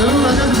여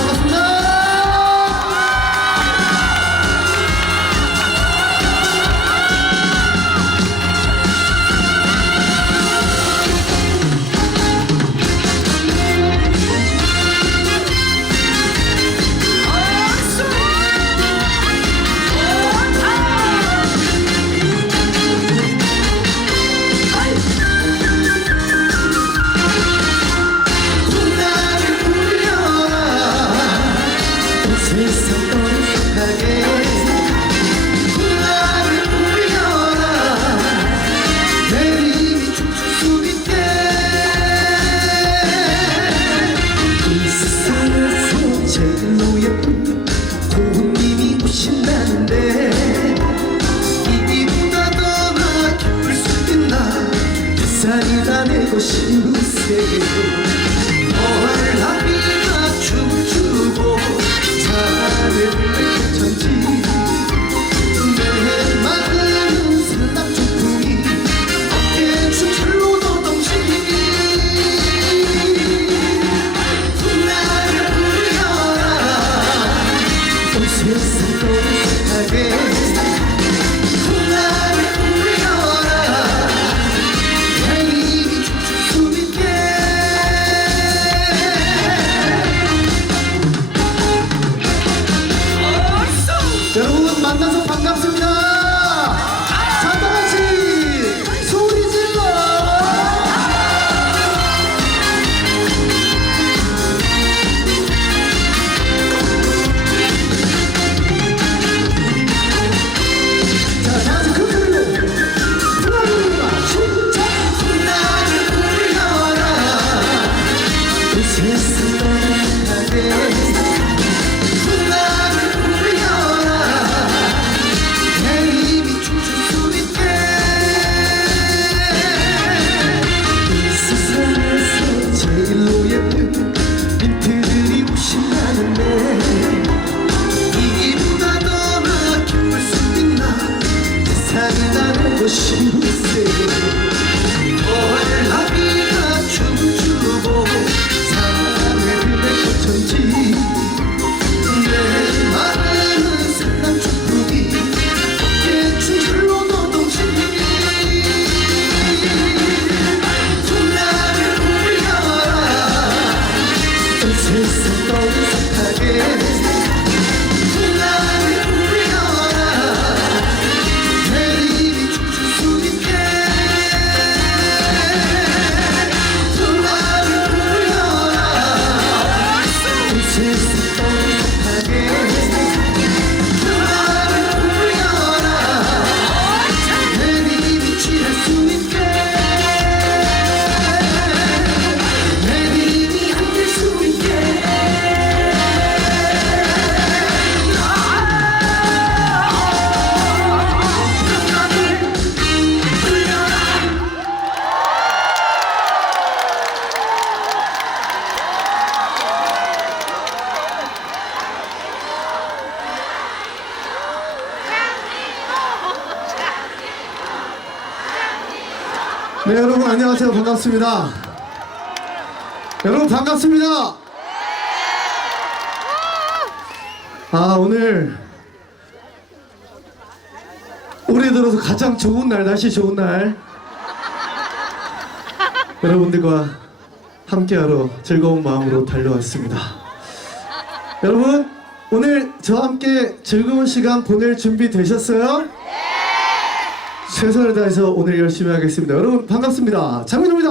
다내고 싶 반갑습니다. 여러분 반갑습니다. 아 오늘 올해 들어서 가장 좋은 날 날씨 좋은 날. 여러분들과 함께하러 즐거운 마음으로 달려왔습니다. 여러분 오늘 저와 함께 즐거운 시간 보낼 준비 되셨어요? 최선을 다해서 오늘 열심히 하겠습니다. 여러분 반갑습니다. 장민호입니다.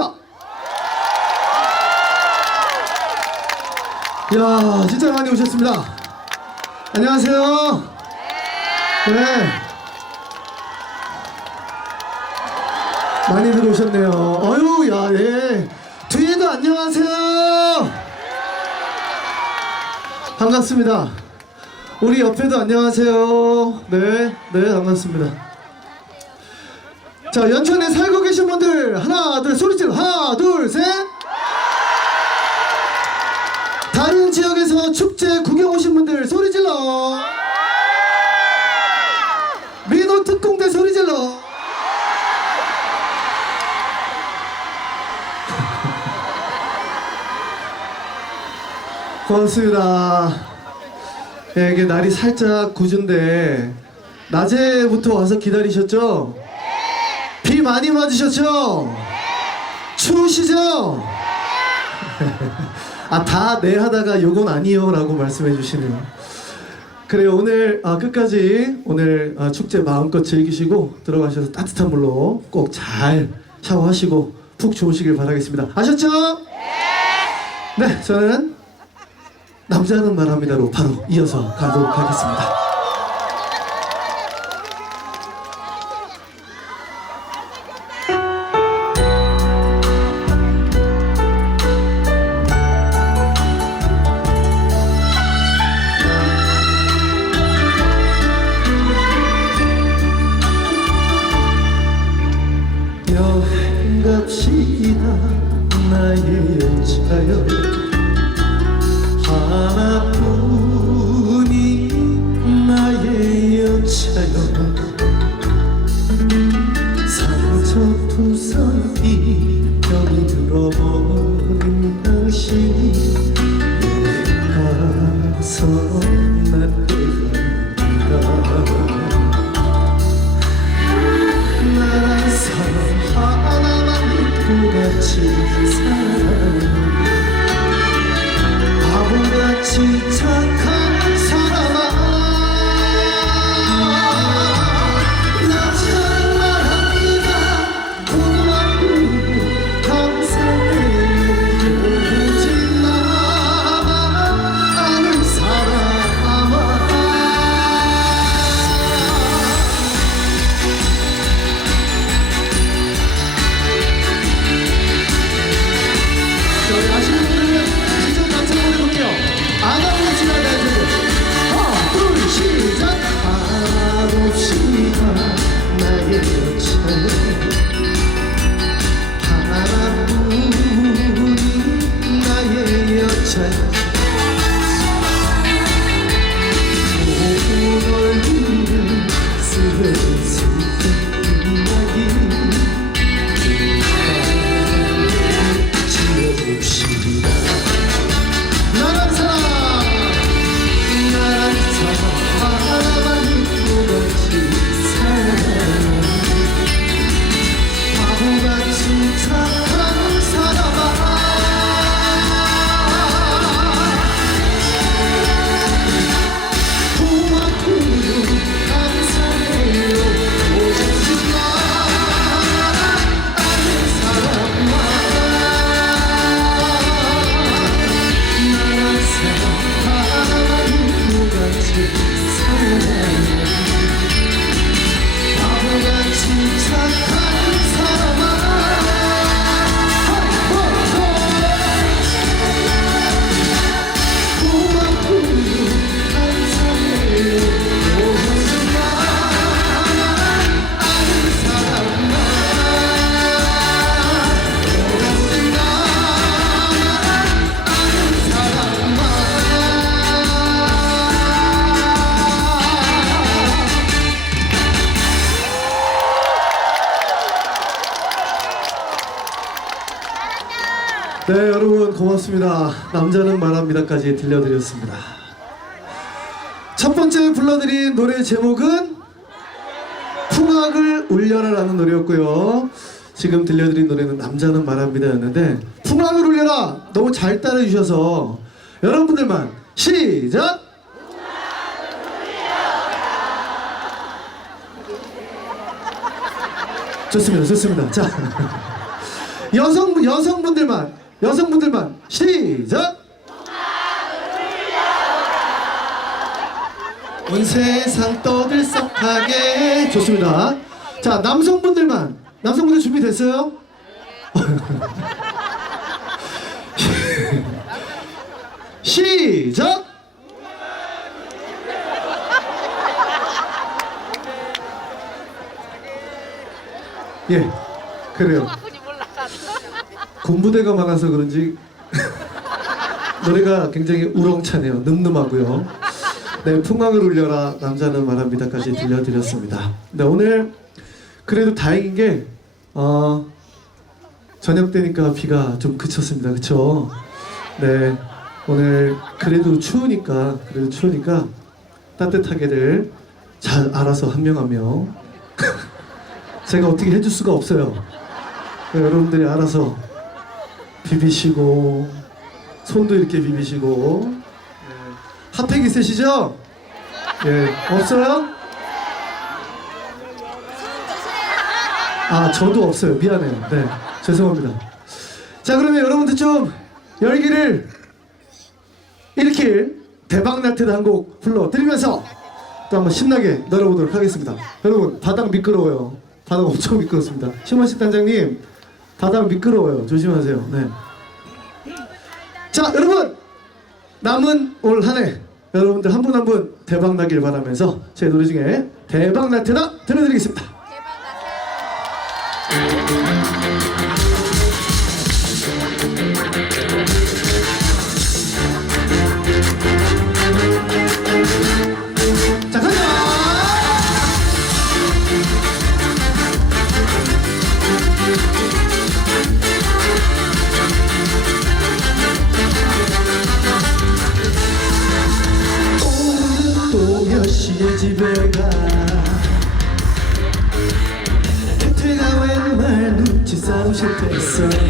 야 진짜 많이 오셨습니다. 안녕하세요. 네. 많이 들어오셨네요. 어유 야 예. 뒤에도 안녕하세요. 반갑습니다. 우리 옆에도 안녕하세요. 네, 네 반갑습니다. 자 연천에 살고 계신 분들 하나 둘 소리 질러 하나 둘셋 다른 지역에서 축제 구경 오신 분들 소리 질러 민호 특공대 소리 질러 고맙습니다. 예, 이게 날이 살짝 궂은데 낮에부터 와서 기다리셨죠? 비 많이 맞으셨죠? 추우시죠? 아, 다네 하다가 요건 아니요 라고 말씀해 주시네요. 그래요, 오늘 아, 끝까지 오늘 아, 축제 마음껏 즐기시고 들어가셔서 따뜻한 물로 꼭 잘 샤워하시고 푹 주무시길 바라겠습니다. 아셨죠? 네, 저는 남자는 말합니다로 바로 이어서 가도록 하겠습니다. 갑시다 나의 여자여 하나뿐 남자는 말합니다까지 들려드렸습니다. 첫 번째 불러드린 노래 제목은 풍악을 울려라 라는 노래였고요. 지금 들려드린 노래는 남자는 말합니다였는데 풍악을 울려라! 너무 잘 따라 주셔서 여러분들만 시작! 좋습니다 좋습니다. 자 여성 여성분들만 여성분들만 시작. 온 세상 떠들썩하게 좋습니다. 자 남성분들만 남성분들 준비됐어요? 시작. 예, 그래요. 군부대가 많아서 그런지 노래가 굉장히 우렁차네요. 늠름하고요. 네, 풍광을 울려라 남자는 말합니다까지 들려드렸습니다. 네, 오늘 그래도 다행인 게 어, 저녁 때니까 비가 좀 그쳤습니다. 그렇죠? 네, 오늘 그래도 추우니까 그래도 추우니까 따뜻하게들 잘 알아서 한 명 한명 제가 어떻게 해줄 수가 없어요. 네, 여러분들이 알아서 비비시고 손도 이렇게 비비시고. 네. 핫팩 있으시죠? 예. 없어요? 아 저도 없어요. 미안해요. 네. 죄송합니다. 자 그러면 여러분들 좀 열기를 일으킬 대박날 테다 한곡 불러드리면서 또 한번 신나게 놀아보도록 하겠습니다. 여러분 바닥 미끄러워요. 바닥 엄청 미끄럽습니다. 심원식 단장님 바닥 미끄러워요. 조심하세요. 네. 자 여러분! 남은 올 한해 여러분들 한 분 한 분 대박 나길 바라면서 제 노래 중에 대박 날 테다 들려드리겠습니다 집에 가. 태태가 웬말 눈치 싸움 실패했어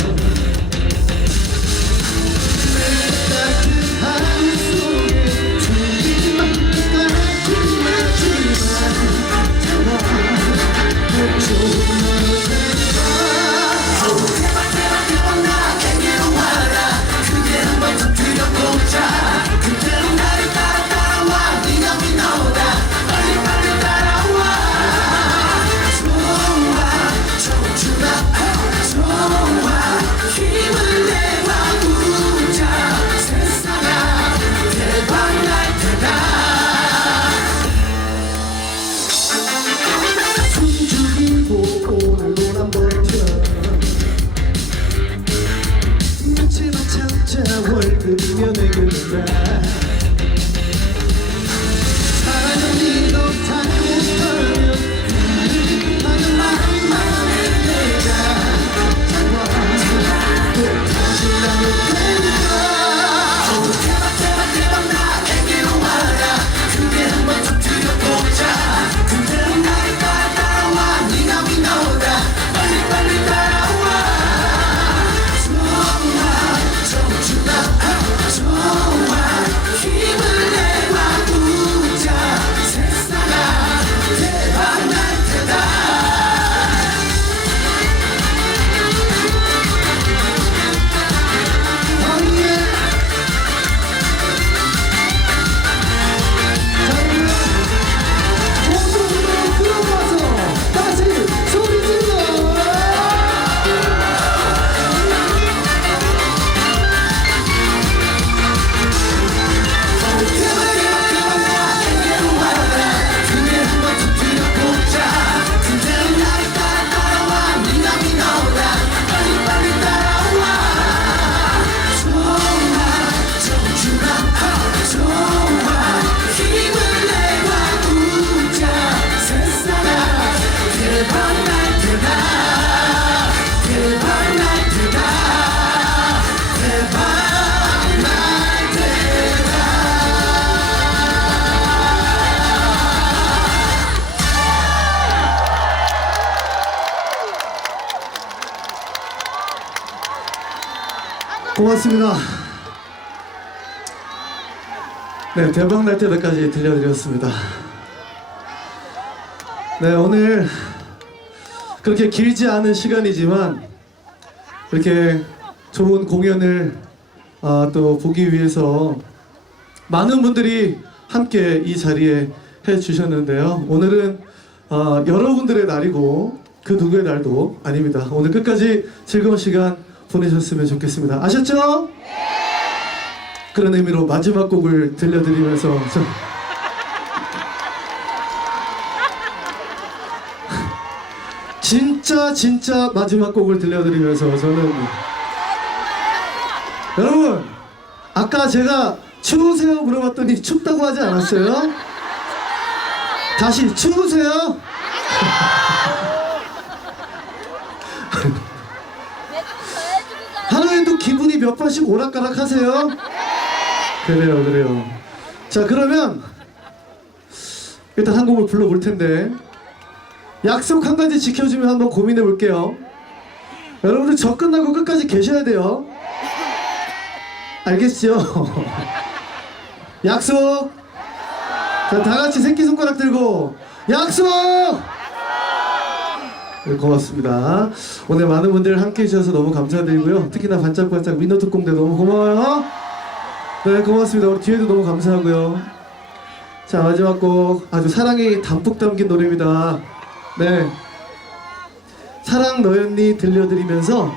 네, 대박 날 때까지 들려드렸습니다. 네, 오늘 그렇게 길지 않은 시간이지만 이렇게 좋은 공연을 아, 또 보기 위해서 많은 분들이 함께 이 자리에 해 주셨는데요. 오늘은 아, 여러분들의 날이고 그 누구의 날도 아닙니다. 오늘 끝까지 즐거운 시간 보내셨으면 좋겠습니다. 아셨죠? 그런 의미로 마지막 곡을 들려드리면서 저... 진짜 진짜 마지막 곡을 들려드리면서 저는 여러분 아까 제가 추우세요 물어봤더니 춥다고 하지 않았어요? 다시 추우세요? 하루에도 기분이 몇 번씩 오락가락 하세요? 그래요, 그래요. 자, 그러면 일단 한 곡을 불러볼 텐데 약속 한 가지 지켜주면 한번 고민해 볼게요. 여러분들 저 끝나고 끝까지 계셔야 돼요. 알겠죠? 약속. 자, 다 같이 새끼 손가락 들고 약속. 네, 고맙습니다. 오늘 많은 분들 함께 해주셔서 너무 감사드리고요. 특히나 반짝반짝 민노트 공대 너무 고마워요. 네, 고맙습니다. 우리 뒤에도 너무 감사하고요. 자, 마지막 곡 아주 사랑이 담뿍 담긴 노래입니다. 네. 사랑 너였니 들려드리면서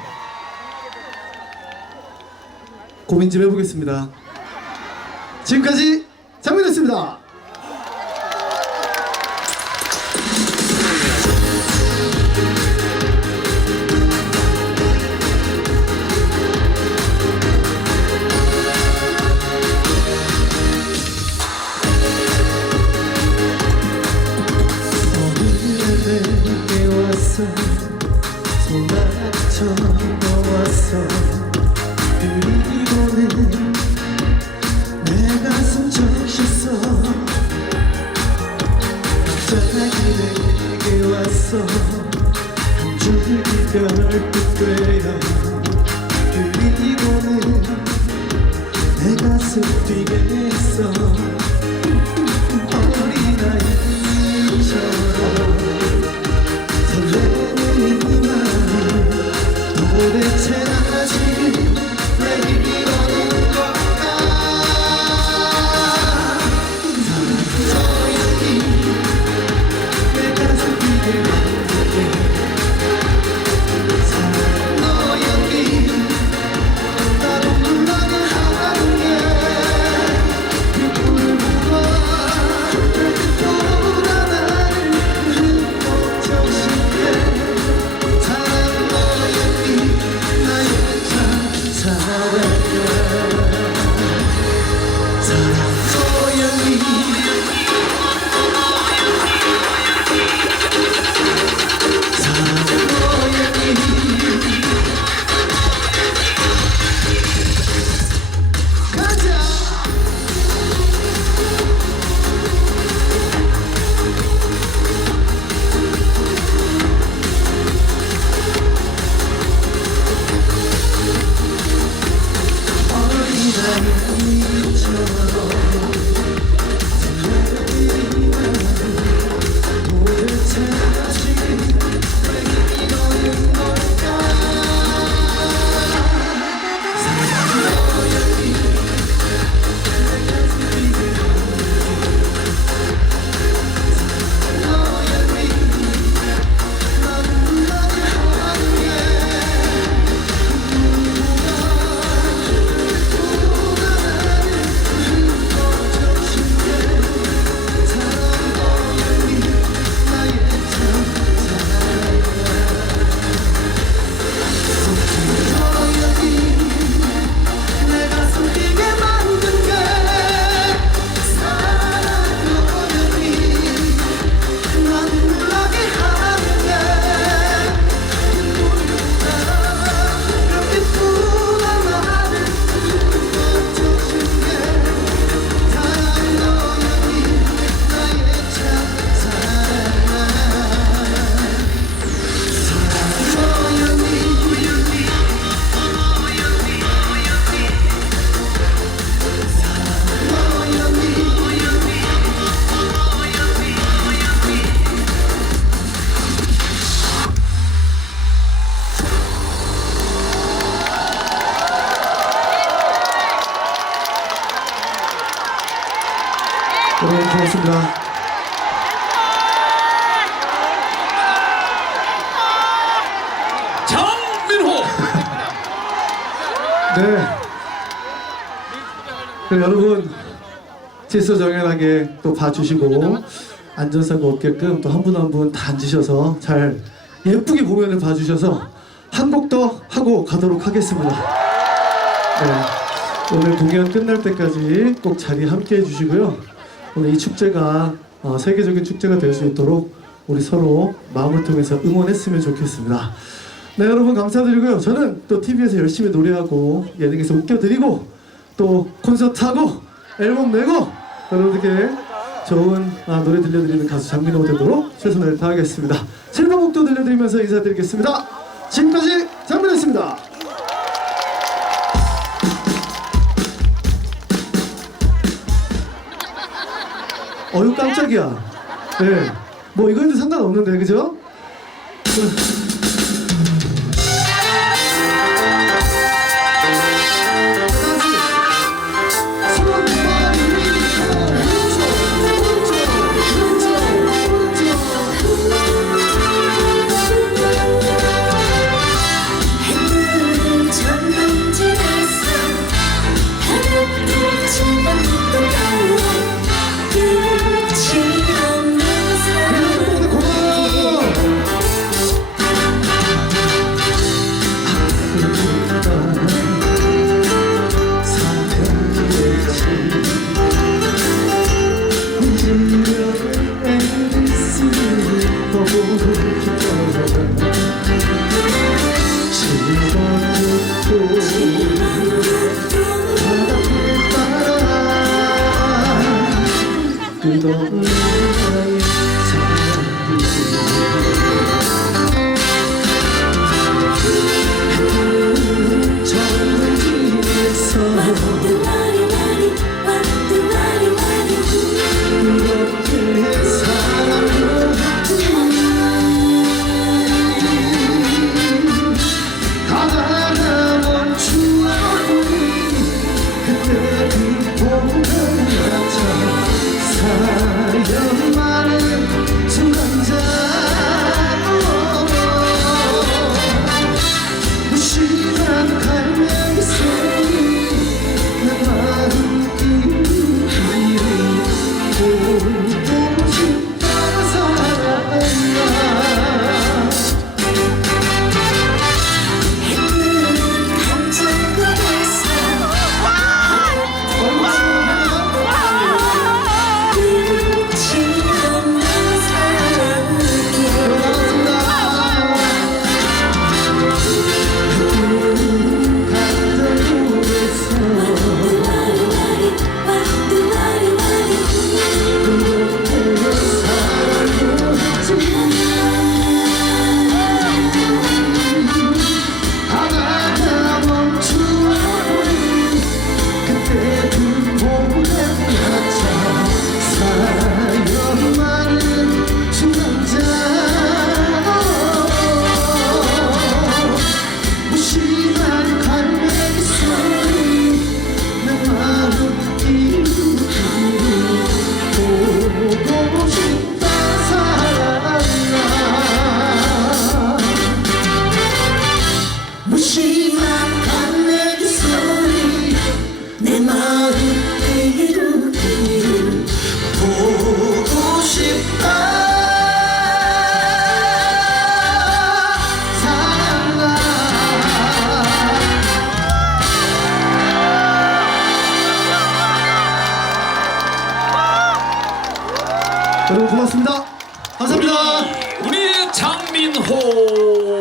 고민 좀 해보겠습니다. 지금까지 장민이었습니다. 가슴 적셨어. 갑자기 내게 왔어. 한 줄기 별빛 되어 그리고는 내 가슴 뛰게 했어 내가 네, 고맙습니다. 장민호 네. 네, 여러분 질서 정연하게 또 봐주시고 안전사고 없게끔 또 한 분 한 분 다 앉으셔서 잘 예쁘게 공연을 봐주셔서 한 곡 더 하고 가도록 하겠습니다. 네. 오늘 공연 끝날 때까지 꼭 자리 함께 해주시고요. 오늘 이 축제가 어, 세계적인 축제가 될 수 있도록 우리 서로 마음을 통해서 응원했으면 좋겠습니다. 네 여러분 감사드리고요. 저는 또 TV에서 열심히 노래하고 예능에서 웃겨드리고 또 콘서트 하고 앨범 내고 여러분들께 좋은 아, 노래 들려드리는 가수 장민호 되도록 최선을 다하겠습니다. 실버곡도 들려드리면서 인사드리겠습니다. 지금까지 장민호였습니다. 어유 깜짝이야. 네. 뭐 해도 상관없는데 그죠?